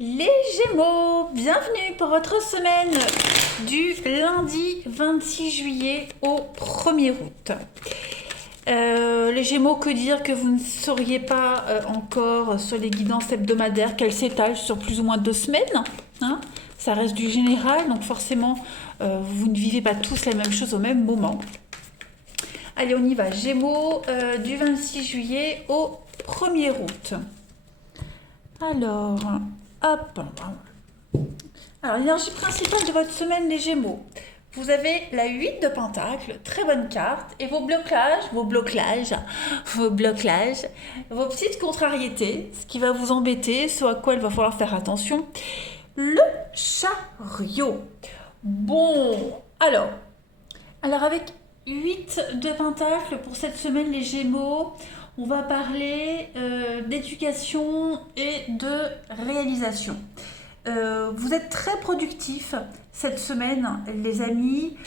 Les Gémeaux, bienvenue pour votre semaine du lundi 26 juillet au 1er août. Les Gémeaux, que dire que vous ne sauriez pas encore sur les guidances hebdomadaires qu'elles s'étalent sur plus ou moins 2 semaines, hein. Ça reste du général, donc forcément vous ne vivez pas tous la même chose au même moment. Allez, on y va. Gémeaux, du 26 juillet au 1er août. Alors, hop. Alors, l'énergie principale de votre semaine, les Gémeaux. Vous avez la 8 de Pentacle, très bonne carte, et vos blocages, vos petites contrariétés, ce qui va vous embêter, ce à quoi il va falloir faire attention. Le chariot. Bon, alors avec 8 de Pentacle pour cette semaine, les Gémeaux, on va parler d'éducation et de réalisation. Vous êtes très productifs cette semaine, les amis.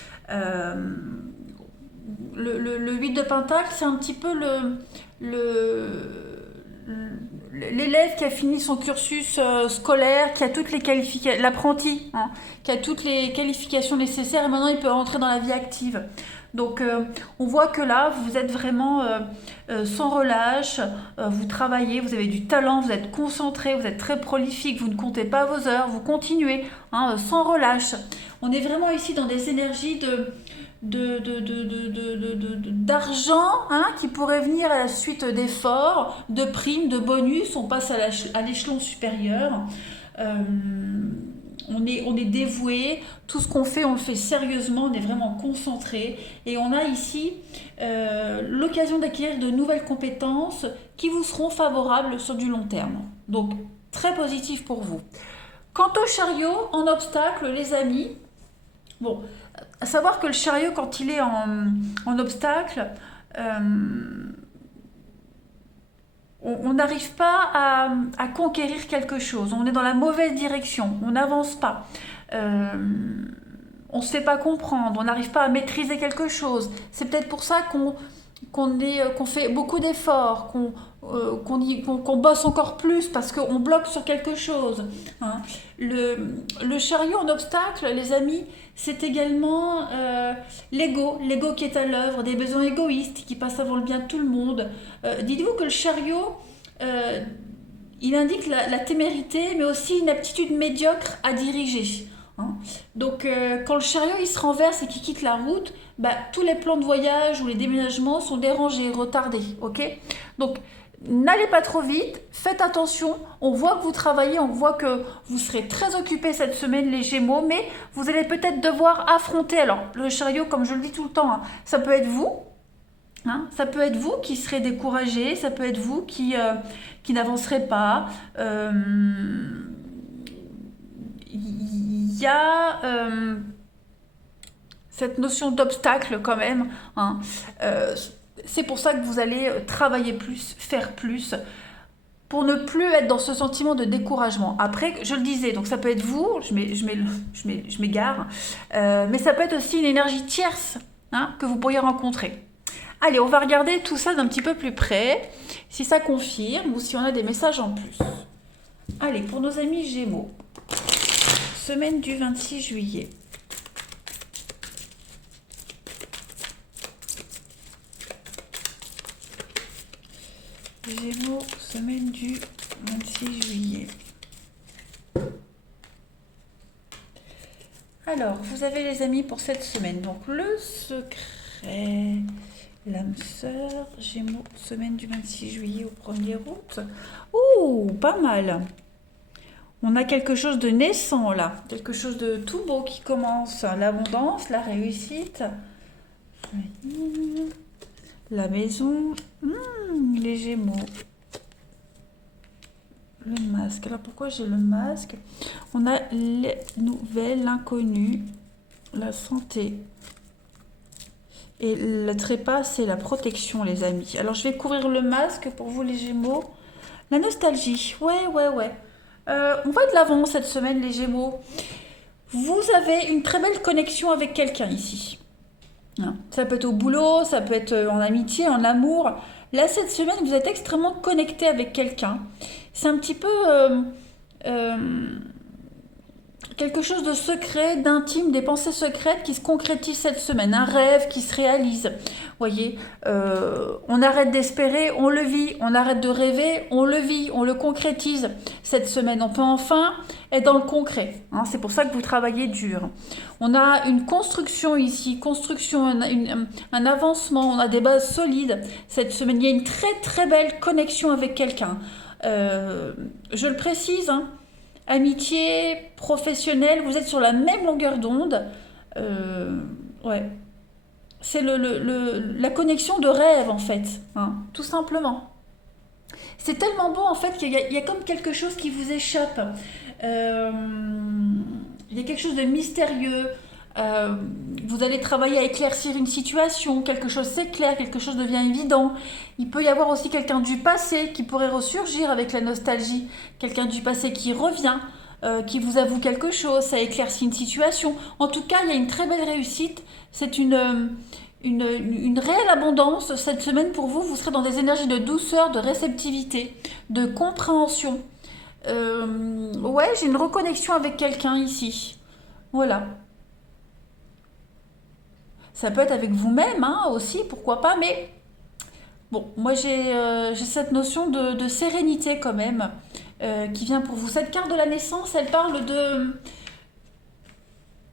Le 8 de Pentacle, c'est un petit peu l'élève qui a fini son cursus scolaire, qui a toutes les qualifications, l'apprenti, hein, qui a toutes les qualifications nécessaires et maintenant il peut rentrer dans la vie active. Donc on voit que là, vous êtes vraiment sans relâche, vous travaillez, vous avez du talent, vous êtes concentré, vous êtes très prolifique, vous ne comptez pas vos heures, vous continuez, hein, sans relâche. On est vraiment ici dans des énergies d'argent, hein, qui pourrait venir à la suite d'efforts, de primes, de bonus. On passe à l'échelon supérieur. On est dévoué, tout ce qu'on fait, on le fait sérieusement, on est vraiment concentré et on a ici l'occasion d'acquérir de nouvelles compétences qui vous seront favorables sur du long terme. Donc, très positif pour vous. Quant au chariot, en obstacle, les amis, bon, à savoir que le chariot, quand il est en obstacle, on n'arrive pas à conquérir quelque chose. On est dans la mauvaise direction. On n'avance pas. On ne se fait pas comprendre. On n'arrive pas à maîtriser quelque chose. C'est peut-être pour ça qu'on fait beaucoup d'efforts, qu'on bosse encore plus parce qu'on bloque sur quelque chose, hein. Le chariot en obstacle, les amis, c'est également l'ego qui est à l'œuvre, des besoins égoïstes qui passent avant le bien de tout le monde. Dites-vous que le chariot, il indique la témérité, mais aussi une aptitude médiocre à diriger, hein. Donc, quand le chariot il se renverse et qu'il quitte la route, bah, tous les plans de voyage ou les déménagements sont dérangés, retardés, ok? Donc, n'allez pas trop vite, faites attention. On voit que vous travaillez, on voit que vous serez très occupés cette semaine, les Gémeaux, mais vous allez peut-être devoir affronter. Alors, le chariot, comme je le dis tout le temps, hein, ça peut être vous. Hein, ça peut être vous qui serez découragé, ça peut être vous qui n'avancerez pas. Il y a cette notion d'obstacle quand même, hein. C'est pour ça que vous allez travailler plus, faire plus, pour ne plus être dans ce sentiment de découragement. Après, je le disais, donc ça peut être vous, je m'égare, mais ça peut être aussi une énergie tierce, hein, que vous pourriez rencontrer. Allez, on va regarder tout ça d'un petit peu plus près, si ça confirme ou si on a des messages en plus. Allez, pour nos amis Gémeaux, semaine du 26 juillet. Gémeaux, semaine du 26 juillet. Alors, vous avez les amis pour cette semaine. Donc, le secret, l'âme sœur, Gémeaux, semaine du 26 juillet au 1er août. Ouh, pas mal. On a quelque chose de naissant là, quelque chose de tout beau qui commence. L'abondance, la réussite, la maison, les Gémeaux. Le masque. Alors pourquoi j'ai le masque? On a les nouvelles, l'inconnu, la santé. Et le trépas, c'est la protection, les amis. Alors je vais couvrir le masque pour vous, les Gémeaux. La nostalgie. Ouais. On va de l'avant cette semaine, les Gémeaux. Vous avez une très belle connexion avec quelqu'un ici. Hein. Ça peut être au boulot, ça peut être en amitié, en amour. Là, cette semaine, vous êtes extrêmement connecté avec quelqu'un. C'est un petit peu euh, quelque chose de secret, d'intime, des pensées secrètes qui se concrétisent cette semaine, un rêve qui se réalise. Voyez, on arrête d'espérer, on le vit, on arrête de rêver, on le vit, on le concrétise cette semaine. On peut enfin être dans le concret. Hein, c'est pour ça que vous travaillez dur. On a une construction ici, construction, un avancement, on a des bases solides cette semaine. Il y a une très très belle connexion avec quelqu'un. Je le précise, hein, amitié, professionnelle, vous êtes sur la même longueur d'onde. Ouais. C'est la connexion de rêve, en fait, hein, tout simplement. C'est tellement beau, en fait, qu'il y a comme quelque chose qui vous échappe. Euh, il y a quelque chose de mystérieux. Euh, vous allez travailler à éclaircir une situation, quelque chose s'éclaire, quelque chose devient évident. Il peut y avoir aussi quelqu'un du passé qui pourrait ressurgir avec la nostalgie, quelqu'un du passé qui revient, qui vous avoue quelque chose, ça éclaircit une situation. En tout cas, il y a une très belle réussite. C'est une réelle abondance cette semaine pour vous. Vous serez dans des énergies de douceur, de réceptivité, de compréhension. Ouais, j'ai une reconnexion avec quelqu'un ici. Voilà. Ça peut être avec vous-même, hein, aussi, pourquoi pas, mais bon, moi j'ai cette notion de sérénité quand même qui vient pour vous. Cette carte de la naissance, elle parle de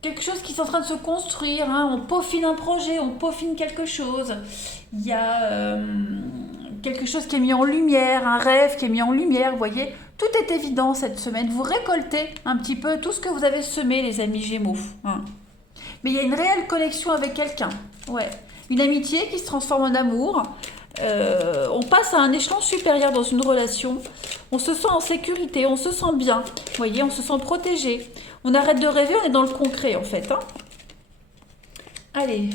quelque chose qui est en train de se construire, hein. On peaufine un projet, on peaufine quelque chose. Il y a quelque chose qui est mis en lumière, un rêve qui est mis en lumière, vous voyez. Tout est évident cette semaine. Vous récoltez un petit peu tout ce que vous avez semé, les amis Gémeaux, hein. Mais il y a une réelle connexion avec quelqu'un. Ouais. Une amitié qui se transforme en amour. On passe à un échelon supérieur dans une relation. On se sent en sécurité, on se sent bien. Vous voyez, on se sent protégé. On arrête de rêver, on est dans le concret en fait, hein. Allez,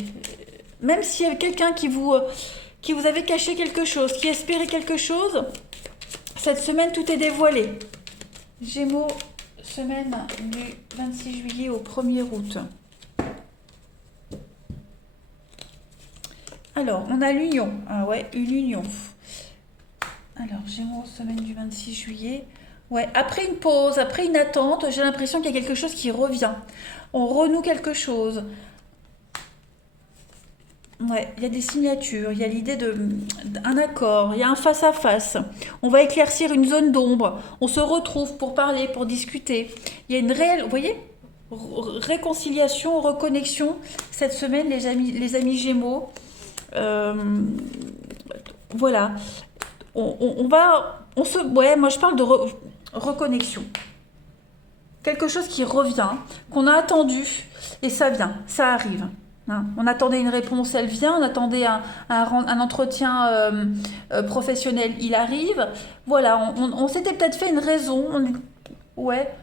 même s'il y a quelqu'un qui vous avait caché quelque chose, qui espérait quelque chose, cette semaine tout est dévoilé. Gémeaux, semaine du 26 juillet au 1er août. Alors, on a l'union. Ah ouais, une union. Alors, Gémeaux, semaine du 26 juillet. Ouais, après une pause, après une attente, j'ai l'impression qu'il y a quelque chose qui revient. On renoue quelque chose. Ouais, il y a des signatures, il y a l'idée d'un accord, il y a un face-à-face. On va éclaircir une zone d'ombre. On se retrouve pour parler, pour discuter. Il y a une réelle, vous voyez, réconciliation, reconnexion cette semaine, les amis Gémeaux. Euh, voilà. Ouais, moi je parle de reconnexion. Quelque chose qui revient, qu'on a attendu, et ça vient, ça arrive. Hein. On attendait une réponse, elle vient. On attendait un entretien professionnel, il arrive. Voilà, on s'était peut-être fait une raison. Ouais,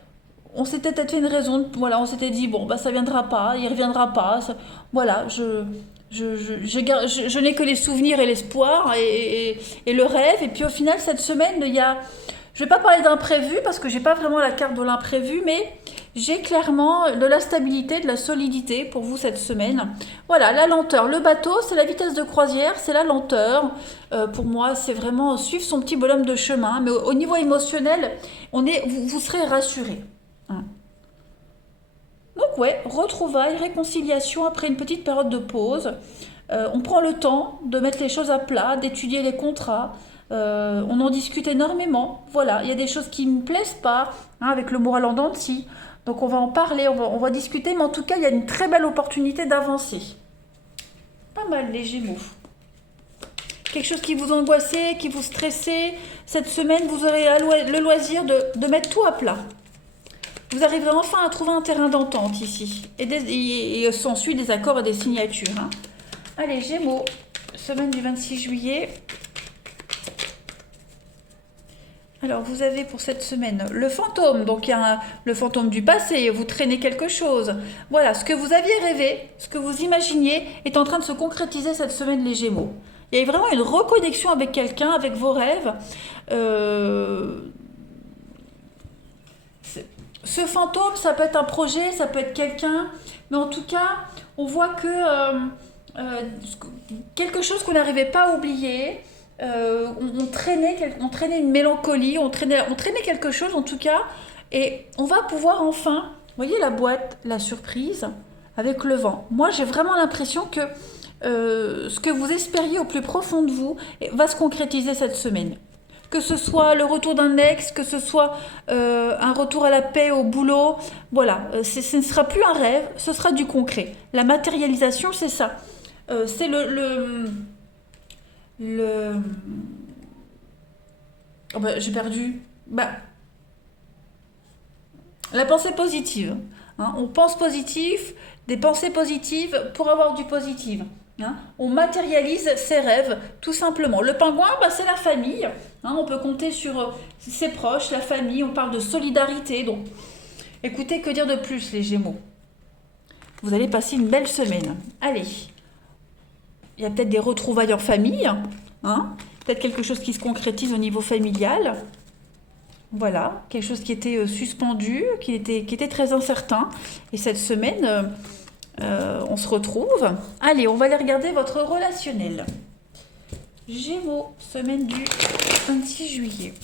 on s'était peut-être fait une raison. Voilà, on s'était dit, bon, bah ça viendra pas, il reviendra pas. Voilà, je n'ai que les souvenirs et l'espoir et le rêve. Et puis au final, cette semaine, il y a. Je ne vais pas parler d'imprévu parce que j'ai pas vraiment la carte de l'imprévu, mais j'ai clairement de la stabilité, de la solidité pour vous cette semaine. Voilà, la lenteur. Le bateau, c'est la vitesse de croisière, c'est la lenteur. Pour moi, c'est vraiment suivre son petit bonhomme de chemin. Mais au niveau émotionnel, vous serez rassuré. Hein. Donc ouais, retrouvailles, réconciliation après une petite période de pause. On prend le temps de mettre les choses à plat, d'étudier les contrats. On en discute énormément. Voilà, il y a des choses qui ne me plaisent pas, hein, avec le moral en dents de scie. Donc on va en parler, on va discuter, mais en tout cas, il y a une très belle opportunité d'avancer. Pas mal les Gémeaux. Quelque chose qui vous angoissait, qui vous stressait. Cette semaine, vous aurez le loisir de mettre tout à plat. Vous arriverez enfin à trouver un terrain d'entente ici. Et s'ensuit des accords et des signatures. Hein. Allez, Gémeaux, semaine du 26 juillet. Alors, vous avez pour cette semaine le fantôme. Donc, il y a le fantôme du passé. Vous traînez quelque chose. Voilà, ce que vous aviez rêvé, ce que vous imaginiez est en train de se concrétiser cette semaine, les Gémeaux. Il y a vraiment une reconnexion avec quelqu'un, avec vos rêves. Ce fantôme, ça peut être un projet, ça peut être quelqu'un, mais en tout cas, on voit que quelque chose qu'on n'arrivait pas à oublier, on traînait une mélancolie, on traînait quelque chose en tout cas, Et on va pouvoir enfin, vous voyez la boîte, la surprise, avec le vent. Moi, j'ai vraiment l'impression que ce que vous espériez au plus profond de vous va se concrétiser cette semaine. Que ce soit le retour d'un ex, que ce soit un retour à la paix au boulot, voilà, ce ne sera plus un rêve, ce sera du concret. La matérialisation, c'est ça. C'est le... Oh bah, j'ai perdu. Bah, la pensée positive. Hein. On pense positif, des pensées positives pour avoir du positif. Hein. On matérialise ses rêves, tout simplement. Le pingouin, bah, c'est la famille. Hein. On peut compter sur ses proches, la famille. On parle de solidarité. Donc, écoutez, que dire de plus, les Gémeaux? Vous allez passer une belle semaine. Allez, il y a peut-être des retrouvailles en famille. Hein. Peut-être quelque chose qui se concrétise au niveau familial. Voilà, quelque chose qui était suspendu, qui était très incertain. Et cette semaine, on se retrouve. Allez, on va aller regarder votre relationnel. Gémeaux, semaine du 26 juillet.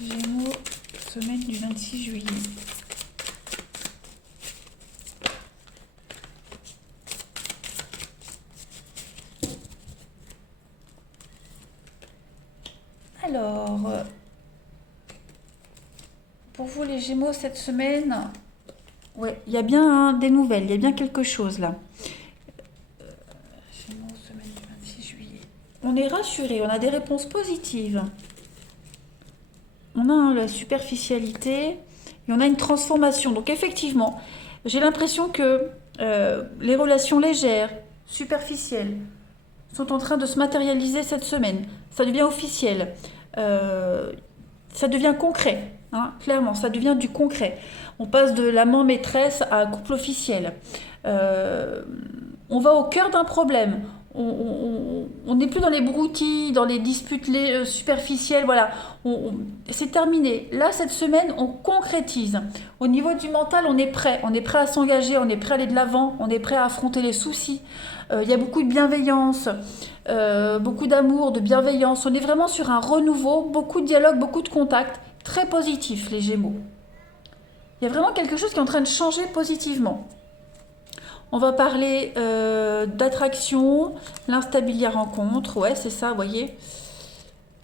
Gémeaux, semaine du 26 juillet. Alors, pour vous les Gémeaux cette semaine, ouais, il y a bien des nouvelles, il y a bien quelque chose là. Gémeaux, semaine du 26 juillet. On est rassuré, on a des réponses positives. On a la superficialité et on a une transformation. Donc effectivement, j'ai l'impression que les relations légères, superficielles, sont en train de se matérialiser cette semaine. Ça devient officiel. Ça devient concret. Hein, clairement, ça devient du concret. On passe de l'amant maîtresse à couple officiel. On va au cœur d'un problème. On n'est plus dans les broutilles, dans les disputes superficielles. Voilà, c'est terminé. Là, cette semaine, on concrétise. Au niveau du mental, on est prêt. On est prêt à s'engager, on est prêt à aller de l'avant, on est prêt à affronter les soucis. Il y a beaucoup de bienveillance, beaucoup d'amour, de bienveillance. On est vraiment sur un renouveau, beaucoup de dialogue, beaucoup de contact. Très positif, les Gémeaux. Il y a vraiment quelque chose qui est en train de changer positivement. On va parler d'attraction, l'instabilité rencontre, ouais c'est ça, vous voyez,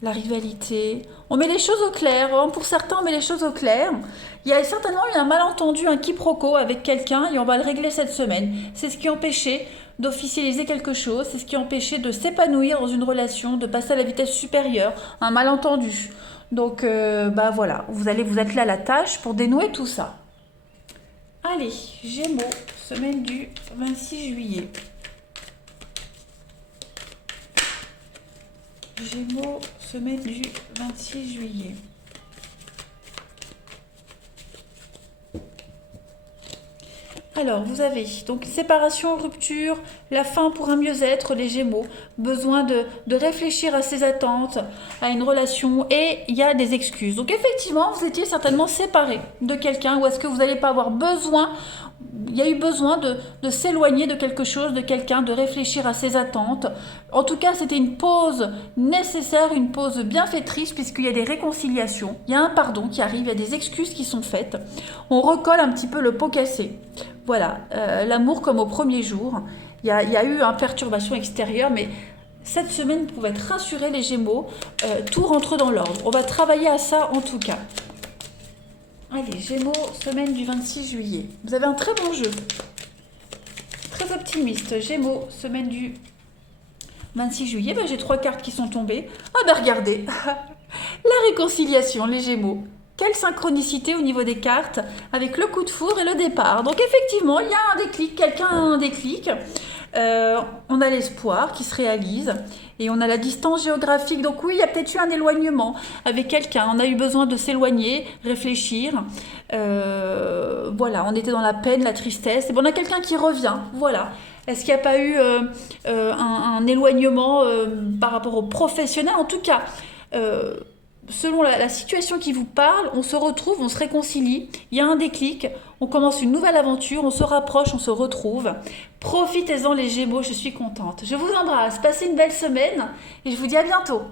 la rivalité. On met les choses au clair, hein. Pour certains on met les choses au clair. Il y a certainement eu un malentendu, un quiproquo avec quelqu'un et on va le régler cette semaine. C'est ce qui empêchait d'officialiser quelque chose, c'est ce qui empêchait de s'épanouir dans une relation, de passer à la vitesse supérieure, un malentendu. Donc bah voilà, vous allez vous atteler à la tâche pour dénouer tout ça. Allez, Gémeaux, semaine du 26 juillet. Gémeaux, semaine du 26 juillet. Alors, vous avez donc séparation, rupture, la fin pour un mieux-être, les Gémeaux, besoin de réfléchir à ses attentes, à une relation, et il y a des excuses. Donc effectivement, vous étiez certainement séparés de quelqu'un, ou est-ce que vous n'allez pas avoir besoin, il y a eu besoin de s'éloigner de quelque chose, de quelqu'un, de réfléchir à ses attentes. En tout cas, c'était une pause nécessaire, une pause bienfaitrice, puisqu'il y a des réconciliations, il y a un pardon qui arrive, il y a des excuses qui sont faites. On recolle un petit peu le pot cassé. Voilà, l'amour comme au premier jour. Il y a eu une perturbation extérieure, mais cette semaine, vous pouvez être rassurés, les Gémeaux. Tout rentre dans l'ordre. On va travailler à ça en tout cas. Allez, Gémeaux, semaine du 26 juillet. Vous avez un très bon jeu. Très optimiste. Gémeaux, semaine du 26 juillet. Ben, j'ai 3 cartes qui sont tombées. Ah ben regardez, la réconciliation, les Gémeaux. Quelle synchronicité au niveau des cartes avec le coup de foudre et le départ. Donc effectivement, il y a un déclic, quelqu'un a un déclic. On a l'espoir qui se réalise et on a la distance géographique. Donc oui, il y a peut-être eu un éloignement avec quelqu'un. On a eu besoin de s'éloigner, réfléchir. Voilà, on était dans la peine, la tristesse. Et bon, on a quelqu'un qui revient. Voilà. Est-ce qu'il n'y a pas eu un éloignement par rapport aux professionnels? En tout cas... selon la situation qui vous parle, on se retrouve, on se réconcilie, il y a un déclic, on commence une nouvelle aventure, on se rapproche, on se retrouve. Profitez-en les Gémeaux, je suis contente. Je vous embrasse, passez une belle semaine et je vous dis à bientôt.